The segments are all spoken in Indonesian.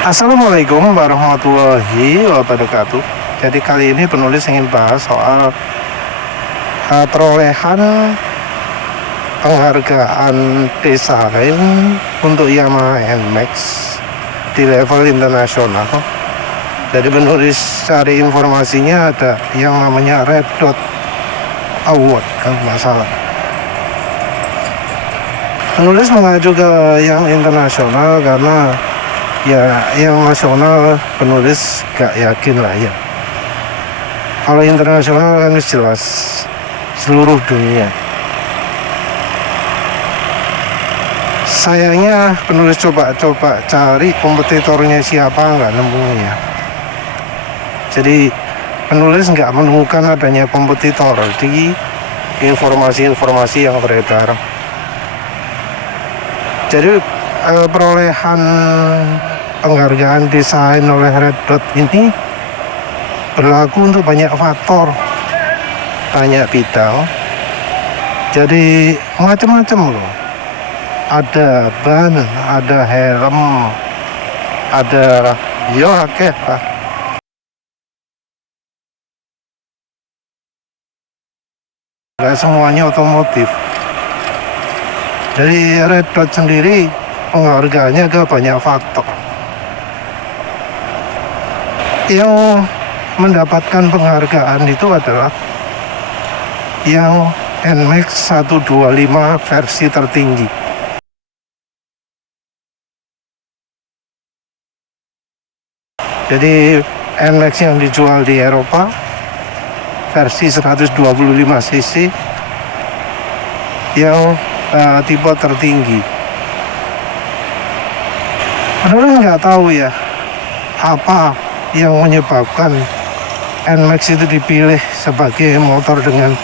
Assalamualaikum warahmatullahi wabarakatuh. Jadi kali ini penulis ingin bahas soal perolehan penghargaan desain untuk Yamaha NMAX di level internasional. Jadi penulis cari informasinya ada yang namanya Red Dot Award, kalau nggak salah. Penulis mengacu ke yang internasional karena ya yang nasional penulis gak yakin lah ya. Kalau internasional kan jelas seluruh dunia. Sayangnya penulis coba cari kompetitornya siapa, nggak nemunya. Jadi penulis nggak menemukan adanya kompetitor di informasi-informasi yang beredar. Jadi perolehan penghargaan desain oleh Red Dot ini berlaku untuk banyak faktor, banyak bidang. Jadi macam-macam loh. Ada ban, ada helm, ada oke lah. Gak semuanya otomotif. Jadi Red Dot sendiri penghargaannya ke banyak faktor. Yang mendapatkan penghargaan itu adalah yang NMAX 125 versi tertinggi. Jadi NMAX yang dijual di Eropa versi 125 cc yang tipe tertinggi. Penulis nggak tahu ya apa yang menyebabkan NMAX itu dipilih sebagai motor dengan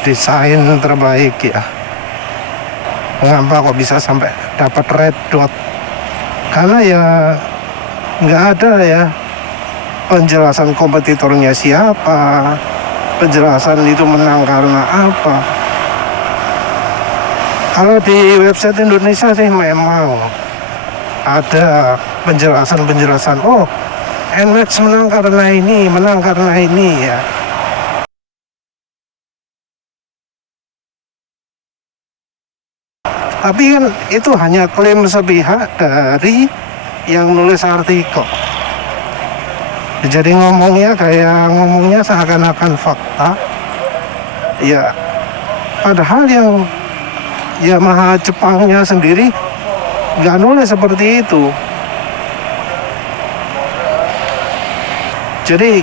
desain terbaik ya. Mengapa kok bisa sampai dapat Red Dot? Karena ya nggak ada ya penjelasan kompetitornya siapa, penjelasan itu menang karena apa. Kalau di website Indonesia sih memang ada penjelasan, oh NMAX menang karena ini ya. Tapi kan itu hanya klaim sepihak dari yang nulis artikel. Jadi ngomongnya seakan-akan fakta. Ya, padahal yang Yamaha Jepangnya sendiri nggak nulis seperti itu. Jadi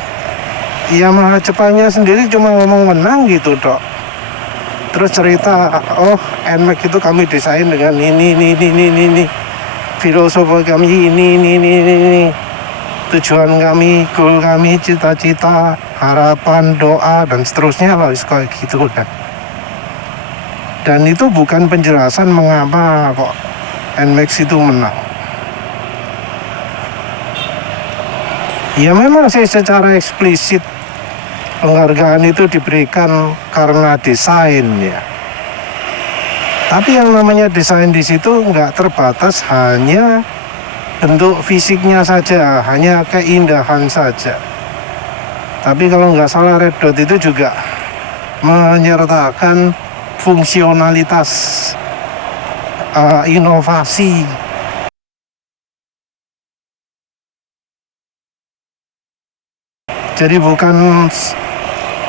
Yamaha Jepangnya sendiri cuma ngomong menang gitu dok. Terus cerita, oh NMAX itu kami desain dengan ini. Filosofi kami ini. Tujuan kami, goal kami, cita-cita, harapan, doa, dan seterusnya lah kayak gitu kan. Dan itu bukan penjelasan mengapa kok NMAX itu menang. Ya memang sih secara eksplisit penghargaan itu diberikan karena desain ya. Tapi yang namanya desain di situ nggak terbatas hanya bentuk fisiknya saja, hanya keindahan saja. Tapi kalau nggak salah Red Dot itu juga menyertakan fungsionalitas, inovasi. Jadi bukan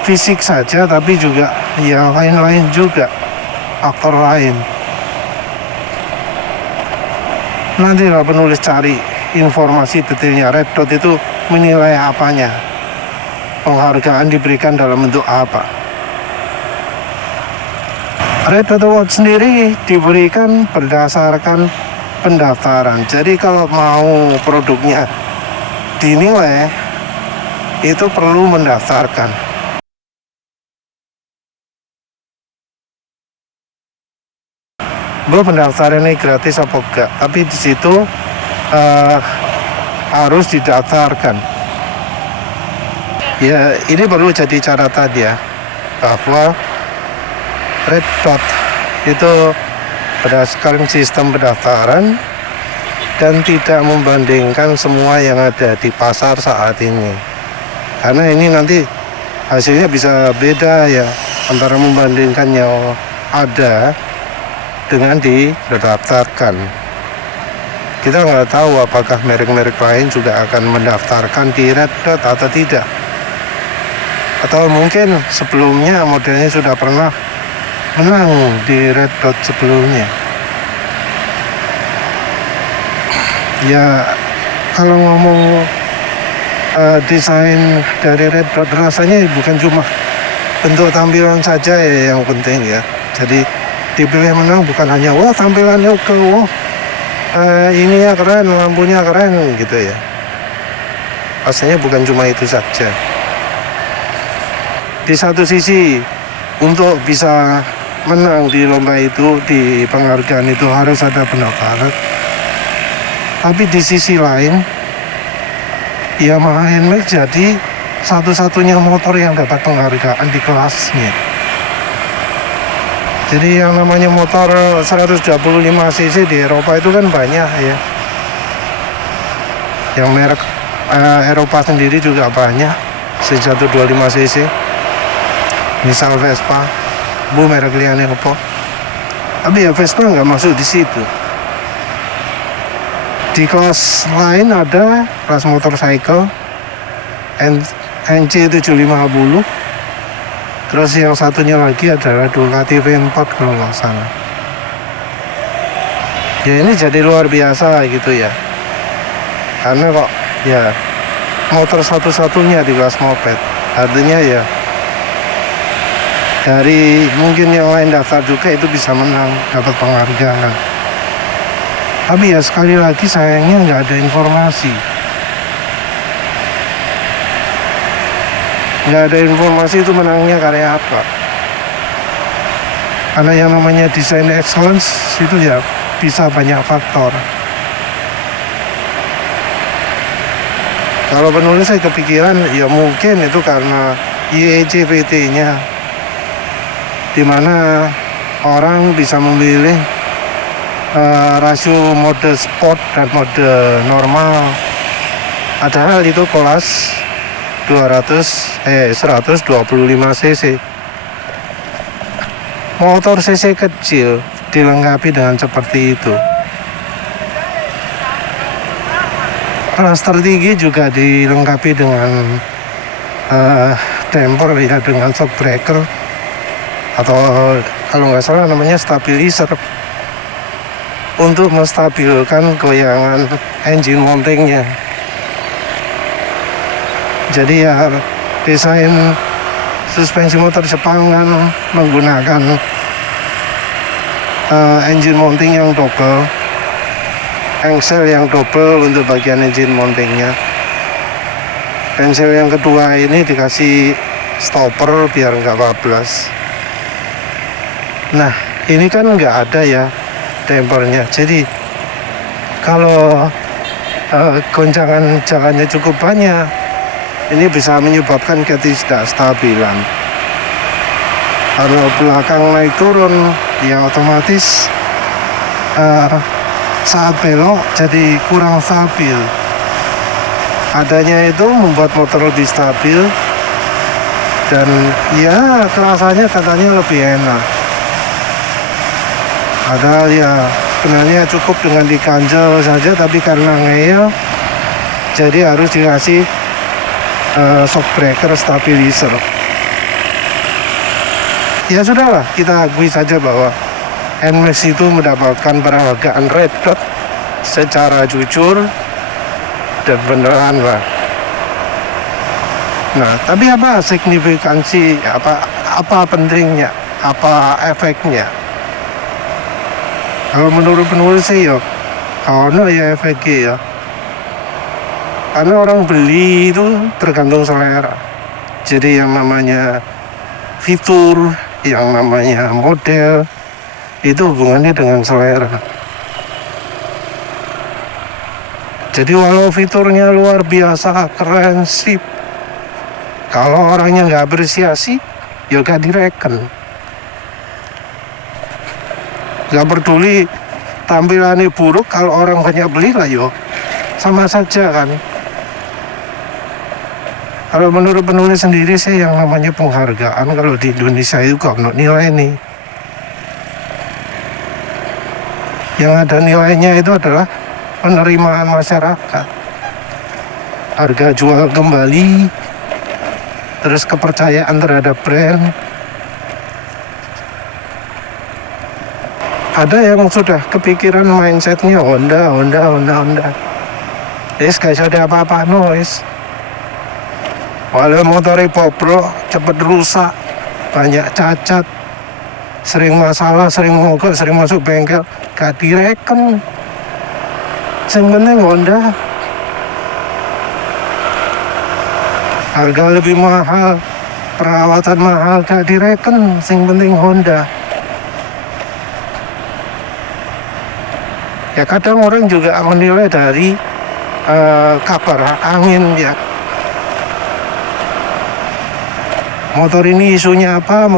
fisik saja, tapi juga yang lain-lain juga, faktor lain. Nanti lah penulis cari informasi detailnya Red Dot itu menilai apanya, penghargaan diberikan dalam bentuk apa. Red Dot Award sendiri diberikan berdasarkan pendaftaran. Jadi kalau mau produknya dinilai itu perlu mendaftarkan. Pendaftaran ini gratis apa enggak? Tapi di situ harus didaftarkan. Ya ini perlu jadi catatan ya bahwa Red Dot itu berdasarkan sistem pendaftaran dan tidak membandingkan semua yang ada di pasar saat ini, karena ini nanti hasilnya bisa beda ya, antara membandingkan yang ada dengan didaftarkan. Kita nggak tahu apakah merek-merek lain juga akan mendaftarkan di Red Dot atau tidak, atau mungkin sebelumnya modelnya sudah pernah menang di Red Dot sebelumnya. Ya, kalau ngomong desain dari Red Dot, rasanya bukan cuma bentuk tampilan saja ya yang penting ya. Jadi dipilih menang bukan hanya wah tampilannya oke, wah ininya keren, lampunya keren gitu ya. Pastinya bukan cuma itu saja. Di satu sisi untuk bisa menang di lomba itu, di penghargaan itu harus ada pendaftaran. Tapi di sisi lain, Yamaha NMAX jadi satu-satunya motor yang dapat penghargaan di kelasnya. Jadi yang namanya motor 125 cc di Eropa itu kan banyak ya. Yang merek Eropa sendiri juga banyak, 125 cc. Misal Vespa, merek liane apa. Tapi ya Vespa nggak masuk di situ. Di kelas lain ada kelas motorcycle NC 750. Terus yang satunya lagi adalah Ducati V4 kalau nggak salah. Ya ini jadi luar biasa gitu ya. Karena kok ya motor satu-satunya di kelas moped. Artinya ya dari mungkin yang lain daftar juga itu bisa menang, dapat penghargaan. Tapi ya sekali lagi sayangnya nggak ada informasi. Nggak ada informasi itu menangnya karya apa. Karena yang namanya desain excellence itu ya bisa banyak faktor. Kalau penulis saya kepikiran ya mungkin itu karena IECVT-nya, dimana orang bisa memilih rasio mode sport dan mode normal. Padahal itu kelas 125 cc. Motor cc kecil dilengkapi dengan seperti itu. Kelas tertinggi juga dilengkapi dengan damper ya, dengan shock breaker atau kalau nggak salah namanya stabilizer, untuk menstabilkan goyangan engine mountingnya. Jadi ya desain suspensi motor Jepang kan menggunakan engine mounting yang double, engsel yang double untuk bagian engine mountingnya. Engsel yang kedua ini dikasih stopper biar nggak bablas. Nah ini kan nggak ada ya dampernya, jadi kalau goncangan jalannya cukup banyak, ini bisa menyebabkan ketidakstabilan. Kalau belakang naik turun ya otomatis saat belok jadi kurang stabil. Adanya itu membuat motor lebih stabil dan ya rasanya katanya lebih enak. Padahal ya sebenarnya cukup dengan diganjel saja, tapi karena ngeyel jadi harus dikasih shock breaker stabilizer. Ya sudahlah, kita akui saja bahwa NMAX itu mendapatkan penghargaan Red Dot secara jujur dan beneran lah. Nah, tapi apa signifikansi, apa pentingnya, apa efeknya? Kalau menurut penulis sih ya, kalau ya efeknya ya, karena orang beli itu tergantung selera. Jadi yang namanya fitur, yang namanya model, itu hubungannya dengan selera. Jadi walau fiturnya luar biasa, keren, sip, kalau orangnya nggak apresiasi, ya gak direken. Gak peduli tampilannya buruk, kalau orang banyak beli lah yo sama saja kan. Kalau menurut penulis sendiri sih yang namanya penghargaan kalau di Indonesia itu kok nilai nih. Yang ada nilainya itu adalah penerimaan masyarakat, harga jual kembali, terus kepercayaan terhadap brand. Ada yang sudah kepikiran mindsetnya Honda. Gak ada apa-apa noise. Walau motornya bobrok, cepet rusak, banyak cacat, sering masalah, sering mogok, sering masuk bengkel, gak direken. Yang penting Honda. Harga lebih mahal, perawatan mahal, gak direken. Yang penting Honda. Ya kadang orang juga menilai dari kabar angin ya. Motor ini isunya apa,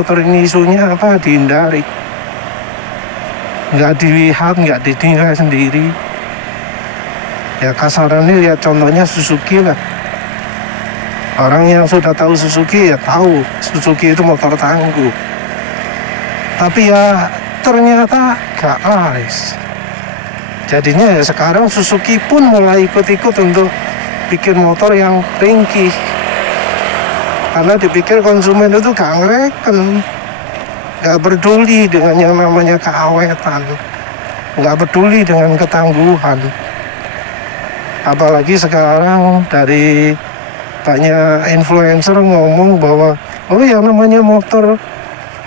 dihindari. Nggak dilihat, nggak ditinggal sendiri. Ya kasarannya lihat contohnya Suzuki lah. Orang yang sudah tahu Suzuki ya tahu Suzuki itu motor tangguh. Tapi ya ternyata gak laris. Jadinya ya sekarang Suzuki pun mulai ikut-ikut untuk bikin motor yang ringkih. Karena dipikir konsumen itu gak ngereken, gak peduli dengan yang namanya keawetan, gak peduli dengan ketangguhan. Apalagi sekarang dari banyak influencer ngomong bahwa oh yang namanya motor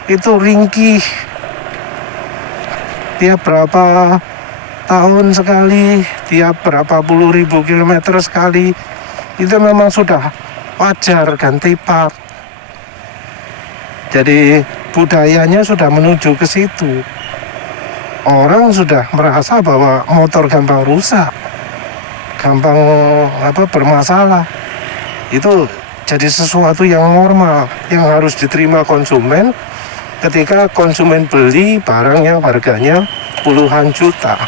itu ringkih, tiap berapa tahun sekali, tiap berapa puluh ribu kilometer sekali, itu memang sudah wajar ganti part. Jadi budayanya sudah menuju ke situ. Orang sudah merasa bahwa motor gampang rusak, gampang bermasalah. Itu jadi sesuatu yang normal, yang harus diterima konsumen ketika konsumen beli barang yang harganya puluhan juta.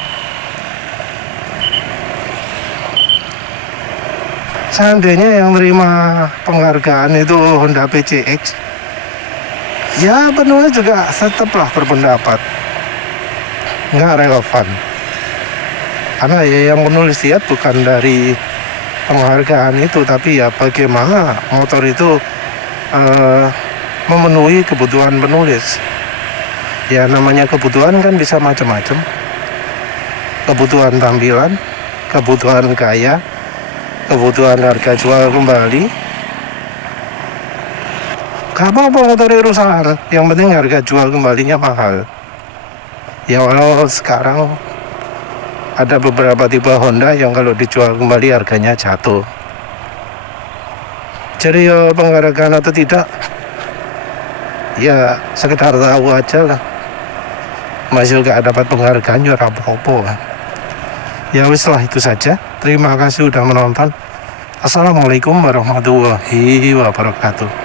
Seandainya yang menerima penghargaan itu Honda PCX, ya penulis juga tetaplah berpendapat nggak relevan. Karena ya yang penulis lihat bukan dari penghargaan itu, tapi ya bagaimana motor itu memenuhi kebutuhan penulis. Ya namanya kebutuhan kan bisa macam-macam. Kebutuhan tampilan, kebutuhan gaya, kebutuhan harga jual kembali. Gak apa-apa motornya rusak, yang penting harga jual kembalinya mahal. Ya walau sekarang ada beberapa tipe Honda yang kalau dijual kembali harganya jatuh. Jadi ya penghargaan atau tidak, ya sekedar tahu aja lah. Masih gak dapat penghargaan ya apa-apa. Ya wis lah, itu saja. Terima kasih sudah menonton. Assalamualaikum warahmatullahi wabarakatuh.